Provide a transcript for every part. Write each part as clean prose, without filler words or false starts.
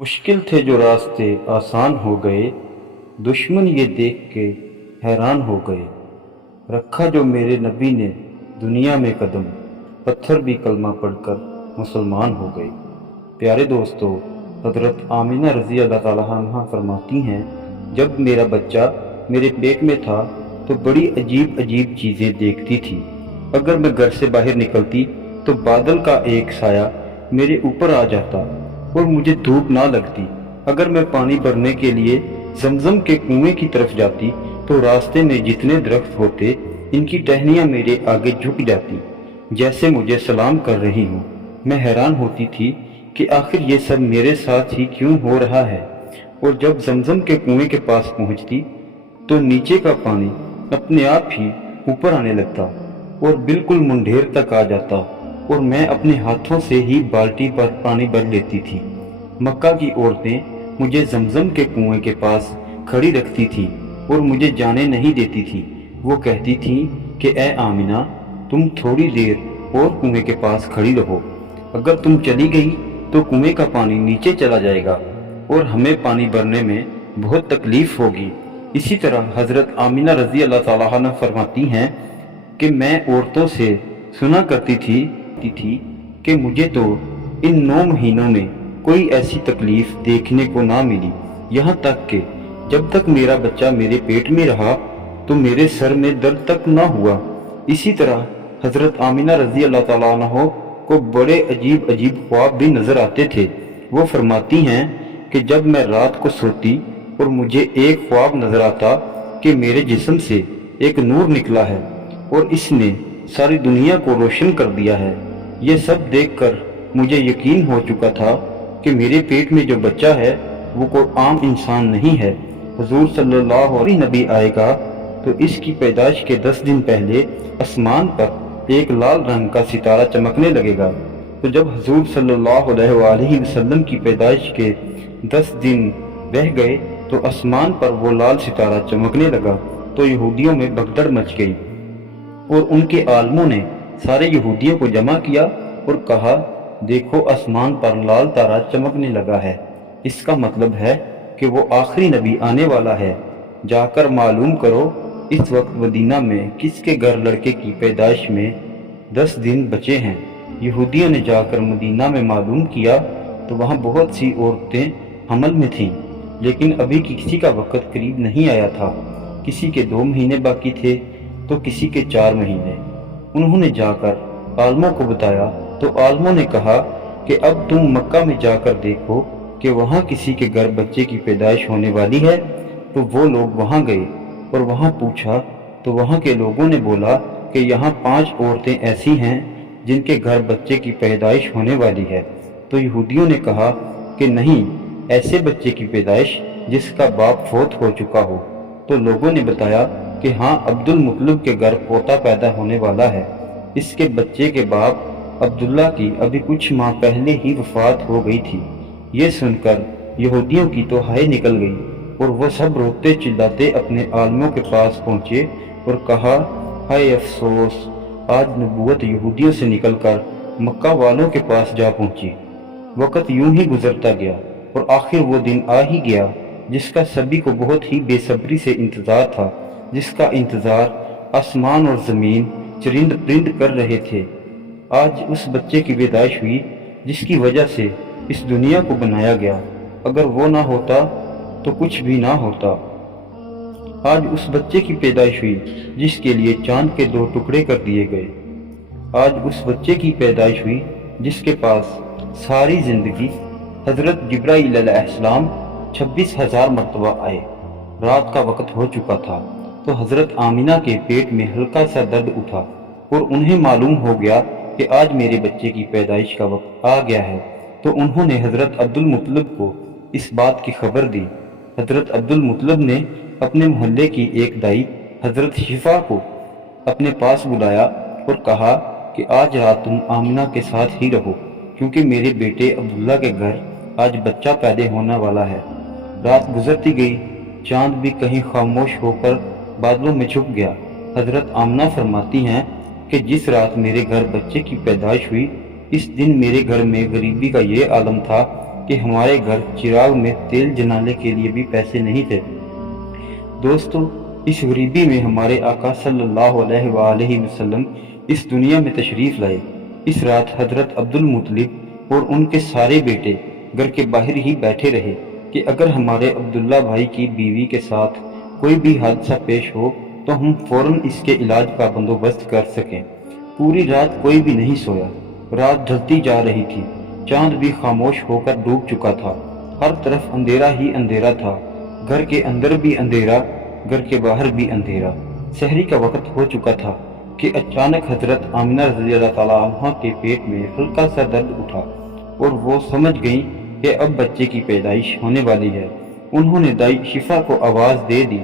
मुश्किल थे जो रास्ते आसान हो गए, दुश्मन ये देख के हैरान हो गए। रखा जो मेरे नबी ने दुनिया में कदम, पत्थर भी कलमा पढ़कर मुसलमान हो गए। प्यारे दोस्तों, हज़रत आमिना रज़ी अल्लाह ताला अन्हा फरमाती हैं, जब मेरा बच्चा मेरे पेट में था तो बड़ी अजीब अजीब चीज़ें देखती थी। अगर मैं घर से बाहर निकलती तो बादल का एक साया मेरे ऊपर आ जाता और मुझे धूप ना लगती। अगर मैं पानी भरने के लिए जमजम के कुएं की तरफ जाती तो रास्ते में जितने दरख्त होते, इनकी टहनियां मेरे आगे झुक जाती, जैसे मुझे सलाम कर रही हूँ। मैं हैरान होती थी कि आखिर ये सब मेरे साथ ही क्यों हो रहा है। और जब जमजम के कुएं के पास पहुंचती तो नीचे का पानी अपने आप ही ऊपर आने लगता और बिल्कुल मुंडेर तक आ जाता और मैं अपने हाथों से ही बाल्टी पर पानी भर लेती थी। मक्का की औरतें मुझे जमजम के कुएं के पास खड़ी रखती थी और मुझे जाने नहीं देती थी। वो कहती थी कि ए आमिना, तुम थोड़ी देर और कुएं के पास खड़ी रहो। अगर तुम चली गई तो कुएं का पानी नीचे चला जाएगा और हमें पानी भरने में बहुत तकलीफ होगी। इसी तरह हज़रत आमिना रज़ी अल्लाह ताला अन्हा फरमाती हैं कि मैं औरतों से सुना करती थी कि मुझे तो इन 9 महीनों में कोई ऐसी तकलीफ देखने को ना मिली। यहाँ तक कि जब तक मेरा बच्चा मेरे पेट में रहा तो मेरे सर में दर्द तक ना हुआ। इसी तरह हज़रत आमिना रज़ी अल्लाह ताला अन्हा को बड़े अजीब अजीब ख्वाब भी नजर आते थे। वो फरमाती हैं कि जब मैं रात को सोती और मुझे एक ख्वाब नजर आता कि मेरे जिस्म से एक नूर निकला है और इसने सारी दुनिया को रोशन कर दिया है। ये सब देखकर मुझे यकीन हो चुका था कि मेरे पेट में जो बच्चा है वो कोई आम इंसान नहीं है। हुजूर सल्लल्लाहु अलैहि नबी आएगा तो इसकी पैदाइश के 10 दिन पहले आसमान पर एक लाल रंग का सितारा चमकने लगेगा। तो जब हुजूर सल्लल्लाहु अलैहि वसल्लम की पैदाइश के 10 दिन रह गए तो आसमान पर वो लाल सितारा चमकने लगा तो यहूदियों में भगदड़ मच गई और उनके आलमों ने सारे यहूदियों को जमा किया और कहा, देखो आसमान पर लाल तारा चमकने लगा है। इसका मतलब है कि वो आखिरी नबी आने वाला है। जाकर मालूम करो इस वक्त मदीना में किसके घर लड़के की पैदाइश में 10 दिन बचे हैं। यहूदियों ने जाकर मदीना में मालूम किया तो वहाँ बहुत सी औरतें हमल में थीं, लेकिन अभी किसी का वक्त करीब नहीं आया था। किसी के 2 महीने बाकी थे तो किसी के 4 महीने। उन्होंने जाकर आलमों को बताया तो आलमों ने कहा कि अब तुम मक्का में जाकर देखो कि वहाँ किसी के घर बच्चे की पैदाइश होने वाली है। तो वो लोग वहाँ गए और वहाँ पूछा तो वहाँ के लोगों ने बोला कि यहाँ 5 औरतें ऐसी हैं जिनके घर बच्चे की पैदाइश होने वाली है। तो यहूदियों ने कहा कि नहीं, ऐसे बच्चे की पैदाइश जिसका बाप फौत हो चुका हो। तो लोगों ने बताया कि हाँ, अब्दुल मुत्तलिब के घर पोता पैदा होने वाला है। इसके बच्चे के बाप अब्दुल्ला की अभी कुछ माह पहले ही वफात हो गई थी। ये सुनकर यहूदियों की तो हाय निकल गई और वो सब रोते चिल्लाते अपने आलमों के पास पहुँचे और कहा, हाय अफसोस, आज नबूवत यहूदियों से निकलकर मक्का वालों के पास जा पहुँची। वक़्त यूं ही गुजरता गया और आखिर वो दिन आ ही गया जिसका सभी को बहुत ही बेसब्री से इंतज़ार था, जिसका इंतज़ार आसमान और ज़मीन चरिंद परिंद कर रहे थे। आज उस बच्चे की पैदाइश हुई जिसकी वजह से इस दुनिया को बनाया गया। अगर वो ना होता तो कुछ भी ना होता। आज उस बच्चे की पैदाइश हुई जिसके लिए चांद के 2 टुकड़े कर दिए गए। आज उस बच्चे की पैदाइश हुई जिसके पास सारी जिंदगी हजरत जिब्राईल अलैहिस्सलाम 26,000 मरतबा आए। रात का वक्त हो चुका था तो हजरत आमिना के पेट में हल्का सा दर्द उठा और उन्हें मालूम हो गया कि आज मेरे बच्चे की पैदाइश का वक्त आ गया है। तो उन्होंने हजरत अब्दुल मुत्तलिब को इस बात की खबर दी। हजरत अब्दुल मुत्तलिब ने अपने मोहल्ले की एक दाई हजरत शिफा को अपने पास बुलाया और कहा कि आज रात तुम आमिना के साथ ही रहो, क्योंकि मेरे बेटे अब्दुल्ला के घर आज बच्चा पैदा होने वाला है। रात गुजरती गई, चांद भी कहीं खामोश होकर बादलों में छुप गया। हजरत आमना फरमाती हैं कि जिस रात मेरे घर बच्चे की पैदाइश हुई, इस दिन मेरे घर में गरीबी का ये आलम था کہ ہمارے گھر چراغ میں تیل جلانے کے لیے بھی پیسے نہیں تھے۔ دوستو، اس غریبی میں ہمارے آقا صلی اللہ علیہ وآلہ وسلم اس دنیا میں تشریف لائے۔ اس رات حضرت عبد المطلب اور ان کے سارے بیٹے گھر کے باہر ہی بیٹھے رہے کہ اگر ہمارے عبداللہ بھائی کی بیوی کے ساتھ کوئی بھی حادثہ پیش ہو تو ہم فوراً اس کے علاج کا بندوبست کر سکیں۔ پوری رات کوئی بھی نہیں سویا۔ رات ڈھلتی جا رہی تھی، چاند بھی خاموش ہو کر ڈوب چکا تھا، ہر طرف اندھیرا ہی اندھیرا تھا، گھر کے اندر بھی اندھیرا، گھر کے باہر بھی اندھیرا۔ سحری کا وقت ہو چکا تھا کہ اچانک حضرت آمنہ رضی اللہ تعالیٰ عنہ کے پیٹ میں ہلکا سا درد اٹھا اور وہ سمجھ گئیں کہ اب بچے کی پیدائش ہونے والی ہے۔ انہوں نے دائی شفا کو آواز دے دی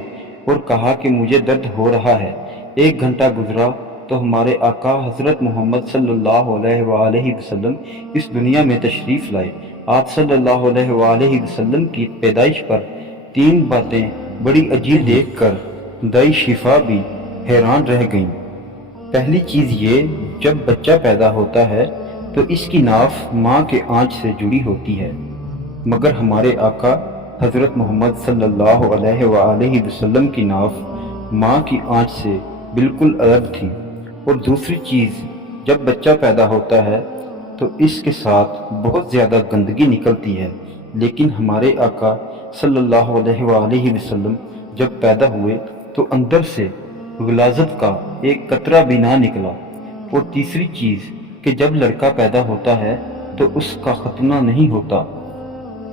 اور کہا کہ مجھے درد ہو رہا ہے۔ 1 گھنٹہ گزرا تو ہمارے آقا حضرت محمد صلی اللہ علیہ وآلہ وسلم اس دنیا میں تشریف لائے۔ آپ صلی اللہ علیہ وآلہ وسلم کی پیدائش پر 3 باتیں بڑی عجیب دیکھ کر دائی شفا بھی حیران رہ گئیں۔ پہلی چیز یہ، جب بچہ پیدا ہوتا ہے تو اس کی ناف ماں کے آنچ سے جڑی ہوتی ہے، مگر ہمارے آقا حضرت محمد صلی اللہ علیہ وآلہ وسلم کی ناف ماں کی آنچ سے بالکل الگ تھی۔ اور دوسری چیز، جب بچہ پیدا ہوتا ہے تو اس کے ساتھ بہت زیادہ گندگی نکلتی ہے، لیکن ہمارے آقا صلی اللہ علیہ وآلہ وسلم جب پیدا ہوئے تو اندر سے غلاظت کا ایک قطرہ بھی نہ نکلا۔ اور تیسری چیز کہ جب لڑکا پیدا ہوتا ہے تو اس کا ختنہ نہیں ہوتا،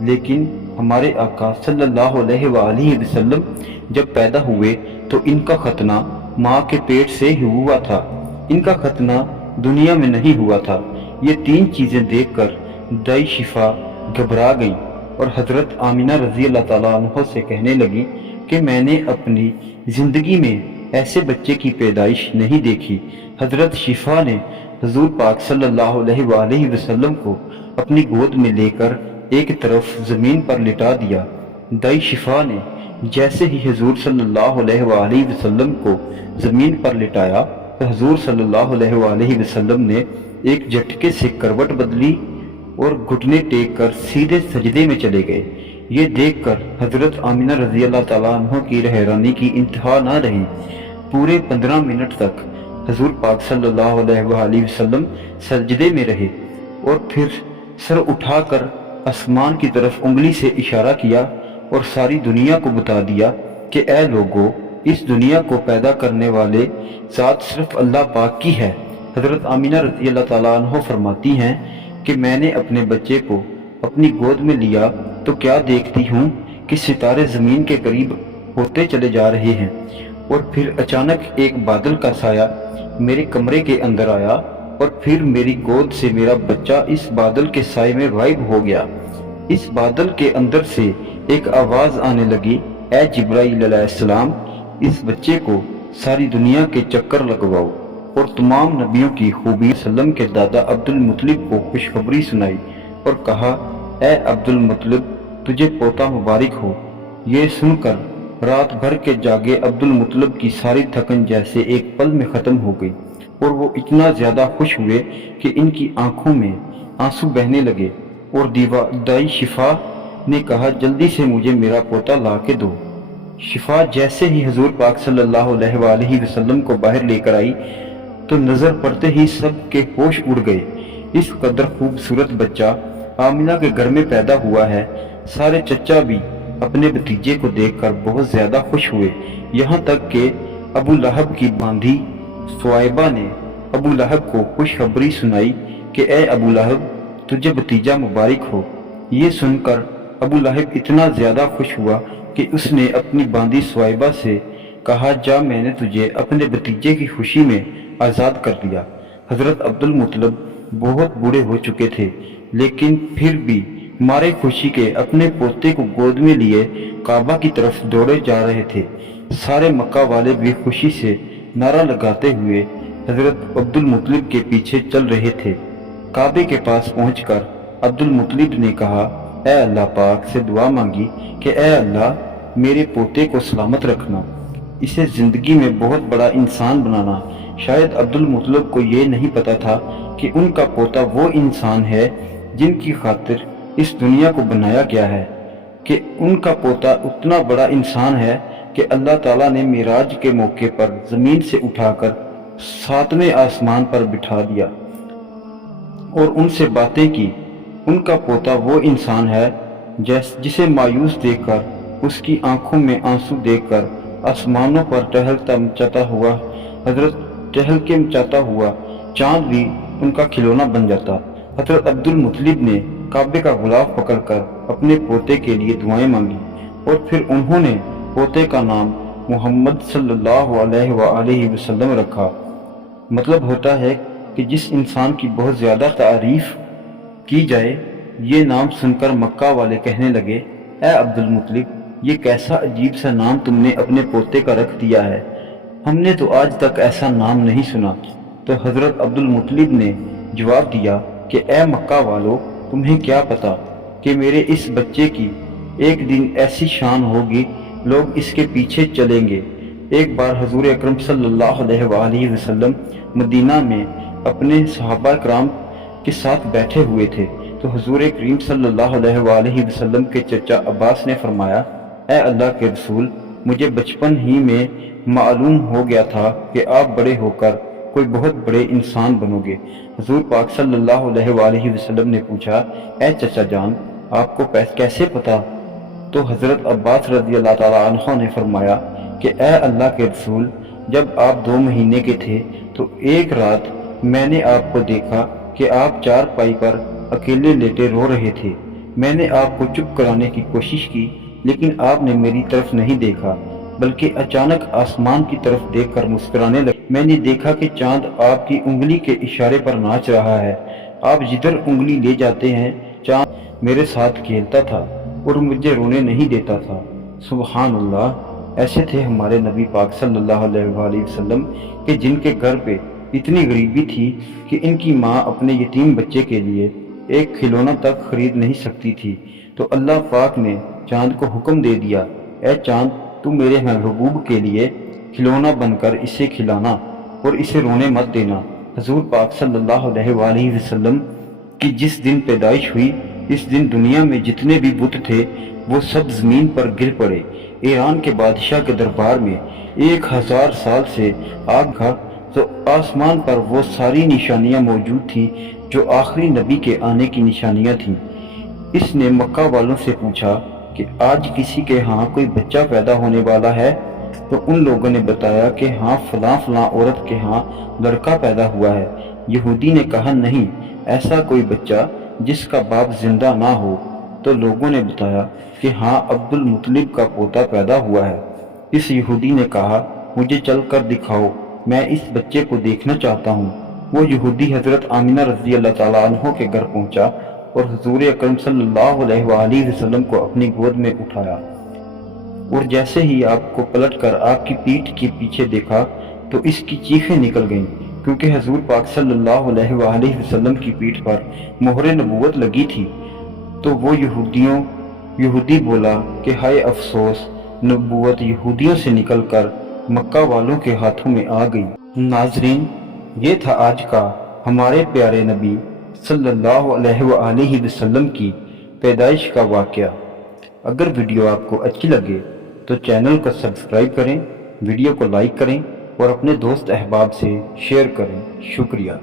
لیکن ہمارے آقا صلی اللہ علیہ وآلہ وسلم جب پیدا ہوئے تو ان کا ختنہ ماں کے پیٹ سے ہی ہوا تھا، ان کا ختنہ دنیا میں نہیں ہوا تھا۔ یہ 3 چیزیں دیکھ کر دائی شفا گھبرا گئیں اور حضرت آمنہ رضی اللہ تعالیٰ عنہ سے کہنے لگی کہ میں نے اپنی زندگی میں ایسے بچے کی پیدائش نہیں دیکھی۔ حضرت شفا نے حضور پاک صلی اللہ علیہ وآلہ وسلم کو اپنی گود میں لے کر ایک طرف زمین پر لٹا دیا۔ دائی شفا نے جیسے ہی حضور صلی اللہ علیہ وآلہ وسلم کو زمین پر لٹایا تو حضور صلی اللہ علیہ وآلہ وسلم نے ایک جھٹکے سے کروٹ بدلی اور گھٹنے ٹیک کر سیدھے سجدے میں چلے گئے۔ یہ دیکھ کر حضرت آمنہ رضی اللہ تعالیٰ عنہ کی حیرانی کی انتہا نہ رہی۔ پورے 15 منٹ تک حضور پاک صلی اللہ علیہ وآلہ وسلم سجدے میں رہے اور پھر سر اٹھا کر آسمان کی طرف انگلی سے اشارہ کیا اور ساری دنیا کو بتا دیا کہ اے لوگو، اس دنیا کو پیدا کرنے والے ذات صرف اللہ پاک کی ہے۔ حضرت آمنہ رضی اللہ تعالیٰ عنہ فرماتی ہیں کہ میں نے اپنے بچے کو اپنی گود میں لیا تو کیا دیکھتی ہوں کہ ستارے زمین کے قریب ہوتے چلے جا رہے ہیں، اور پھر اچانک ایک بادل کا سایہ میرے کمرے کے اندر آیا اور پھر میری گود سے میرا بچہ اس بادل کے سائے میں غائب ہو گیا۔ اس بادل کے اندر سے ایک آواز آنے لگی، اے جبرائیل علیہ السلام، اس بچے کو ساری دنیا کے چکر لگواؤ، اور تمام نبیوں کی خوبی وسلم کے دادا عبد المطلب کو خوشخبری سنائی اور کہا، اے عبد المطلب، تجھے پوتا مبارک ہو۔ یہ سن کر رات بھر کے جاگے عبد المطلب کی ساری تھکن جیسے ایک پل میں ختم ہو گئی، اور وہ اتنا زیادہ خوش ہوئے کہ ان کی آنکھوں میں آنسو بہنے لگے۔ اور دائی شفا نے کہا، جلدی سے مجھے میرا پوتا لا کے دو۔ شفا جیسے ہی حضور پاک صلی اللہ علیہ وآلہ وسلم کو باہر لے کر آئی تو نظر پڑتے ہی سب کے ہوش اڑ گئے۔ اس قدر خوبصورت بچہ آمنہ کے گھر میں پیدا ہوا ہے۔ سارے چچا بھی اپنے بھتیجے کو دیکھ کر بہت زیادہ خوش ہوئے، یہاں تک کہ ابو لہب کی باندھی ثعیبہ نے ابو لہب کو خوشخبری سنائی کہ اے ابو لہب، تجھے بھتیجا مبارک ہو۔ یہ سن کر ابو لہب اتنا زیادہ خوش ہوا کہ اس نے اپنی باندھی ثعیبہ سے کہا، جا، میں نے تجھے اپنے بھتیجے کی خوشی میں آزاد کر دیا۔ حضرت عبد المطلب بہت بوڑھے ہو چکے تھے، لیکن پھر بھی مارے خوشی کے اپنے پوتے کو گود میں لیے کعبہ کی طرف دوڑے جا رہے تھے۔ سارے مکہ والے بھی خوشی سے نعرہ لگاتے ہوئے حضرت عبد المطلب کے پیچھے چل رہے تھے۔ کعبے کے پاس پہنچ کر عبد المطلب نے کہا، اے اللہ پاک سے دعا مانگی کہ اے اللہ، میرے پوتے کو سلامت رکھنا، اسے زندگی میں بہت بڑا انسان بنانا۔ شاید عبد المطلب کو یہ نہیں پتا تھا کہ ان کا پوتا وہ انسان ہے جن کی خاطر इस दुनिया को बनाया गया है कि उनका पोता उतना बड़ा इंसान है कि अल्लाह ताला ने मिराज के मौके पर ज़मीन से उठाकर 7वें आसमान पर बिठा दिया और उनसे बातें की। उनका पोता वो इंसान है जिसे मायूस देखकर, उसकी आंखों में आंसू देखकर आसमानों पर टहल के मचाता हुआ चांद भी उनका खिलौना बन जाता। हज़रत अब्दुल मुत्तलिब ने काबे का गुलाब पकड़कर अपने पोते के लिए दुआएं मांगी और फिर उन्होंने पोते का नाम मोहम्मद सल्लल्लाहु अलैहि वसल्लम रखा। मतलब होता है कि जिस इंसान की बहुत ज़्यादा तारीफ की जाए, ये नाम सुनकर मक्का वाले कहने लगे, ए अब्दुल मुत्तलिब, ये कैसा अजीब सा नाम तुमने अपने पोते का रख दिया है, हमने तो आज तक ऐसा नाम नहीं सुना। तो हज़रत अब्दुल मुत्तलिब ने जवाब दिया कि ए मक्का वालों, तुम्हें क्या पता कि मेरे इस बच्चे की एक दिन ऐसी शान होगी, लोग इसके पीछे चलेंगे। एक बार हुजूर अकरम सल्लल्लाहु अलैहि वसल्लम मदीना में अपने सहाबा कराम के साथ बैठे हुए थे, तो हुजूर करीम सल्लल्लाहु अलैहि वसल्लम के चचा अब्बास ने फरमाया, ए अल्लाह के रसूल, मुझे बचपन ही में मालूम हो गया था कि आप बड़े होकर कोई बहुत बड़े इंसान बनोगे। हुजूर पाक सल्लल्लाहु अलैहि वसल्लम ने पूछा, ए चचा जान, आपको कैसे पता? तो हज़रत अब्बास रज़ियल्लाहु ताला अन्हु ने फरमाया कि ए अल्लाह के रसूल, जब आप 2 महीने के थे तो एक रात मैंने आपको देखा कि आप चारपाई पर अकेले लेटे रो रहे थे। मैंने आपको चुप कराने की कोशिश की, लेकिन आपने मेरी तरफ नहीं देखा, बल्कि अचानक आसमान की तरफ देखकर मुस्कुराने लगे। मैंने देखा कि चांद आपकी उंगली के इशारे पर नाच रहा है। आप जिधर उंगली ले जाते हैं, चांद मेरे साथ खेलता था और मुझे रोने नहीं देता था। सुभान अल्लाह। ऐसे थे हमारे नबी पाक सल्लल्लाहु अलैहि वसल्लम कि जिनके घर पे इतनी गरीबी थी कि इनकी माँ अपने यतीम बच्चे के लिए एक खिलौना तक खरीद नहीं सकती थी। तो अल्लाह पाक ने चांद को हुक्म दे दिया, ए चांद, तू मेरे महबूब के लिए खिलौना बनकर इसे खिलाना और इसे रोने मत देना। हुजूर पाक सल्लल्लाहु अलैहि वसल्लम की जिस दिन पैदाइश हुई, इस दिन दुनिया में जितने भी बुत थे वो सब जमीन पर गिर पड़े। ईरान के बादशाह के दरबार में 1000 साल से आग था, तो आसमान पर वो सारी निशानियां मौजूद थी जो आखिरी नबी के आने की निशानियां थीं। इसने मक्का वालों से पूछा कि आज किसी के यहाँ कोई बच्चा पैदा होने वाला है? तो उन लोगों ने बताया कि हाँ, फलां औरत के यहाँ लड़का पैदा हुआ है। यहूदी ने कहा, नहीं, ऐसा कोई बच्चा जिसका बाप जिंदा ना हो। तो लोगों ने बताया कि हाँ, अब्दुल मुत्तलिब का पोता पैदा हुआ है। इस यहूदी ने कहा, मुझे चल कर दिखाओ, मैं इस बच्चे को देखना चाहता हूँ। वो यहूदी हज़रत आमिना रज़ियल्लाहु ताला अन्हा के घर पहुँचा और हुजूर अकरम सल्लल्लाहु अलैहि वसल्लम को अपनी गोद में उठाया और जैसे ही आपको पलटकर आपकी पीठ के पीछे देखा तो इसकी चीखें निकल गईं, क्योंकि हुजूर पाक सल्लल्लाहु अलैहि वसल्लम की पीठ पर मोहरे नबूवत लगी थी। तो वो यहूदी बोला कि हाय अफसोस, नबूवत यहूदियों से निकलकर मक्का वालों के हाथों में आ गई। नाजरीन, ये था आज का हमारे प्यारे नबी सल्लल्लाहु अलैहि वसल्लम की पैदाइश का वाक़या। अगर वीडियो आपको अच्छी लगे तो चैनल को सब्सक्राइब करें, वीडियो को लाइक करें और अपने दोस्त अहबाब से शेयर करें। शुक्रिया।